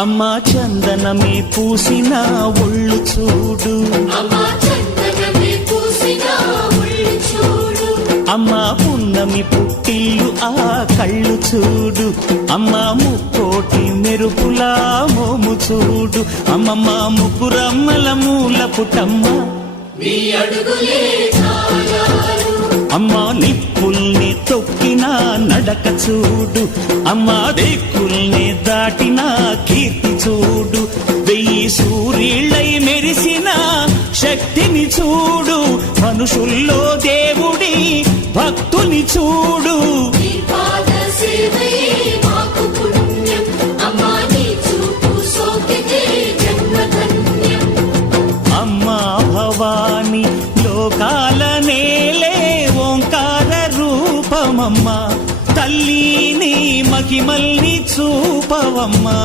అమ్మా చందనమే పూసిన ఒళ్ళు చూడు, అమ్మా పున్నమి పుట్టిల్లు ఆ కళ్ళు చూడు, అమ్మా ముక్కోటి మెరుపులా మోము చూడు, అమ్మమ్మ ముగ్గురమ్మల మూల పుటమ్మ అమ్మా నిప్పుల్ని తొక్కిన నడక చూడు, అమ్మా దిక్కుల్ని దాటిన కీర్తి చూడు, 1000 సూర్యుళ్ళై మెరిసిన శక్తిని చూడు, మనుషుల్లో దేవుడి భక్తుని చూడు. అమ్మా భవాని లోకాల నేలే ఓంకార రూపమమ్మా, తల్లిని మహిమల్ని చూపవమ్మా.